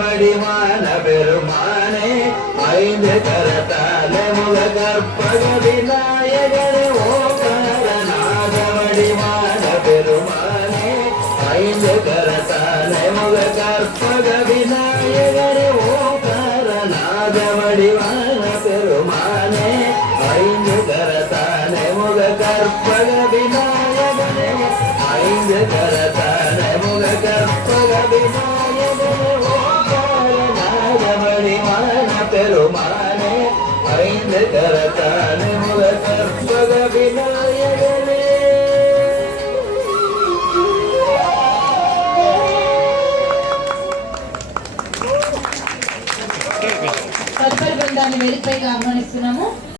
வடிவான பெருமானே ஐந்து கரத்தாலே முக கற்பக விநாயகரே ஓங்காரநாத வடிவான பெருமானே ஐந்து கரத்தாலே முக கற்பக விநாயகரே ஓங்காரநாத வடிவான பெருமானே ஐந்து கரத்தாலே முக கற்பக விநாயகரே ஐந்து கரத்தாலே முக கற்பக விநாயகரே பெருமானே ஐந்து கரத்தானே முக கற்பக விநாயகரே. తదుపరి బృందాన్ని వేదికపైకి ఆహ్వానిస్తున్నాము.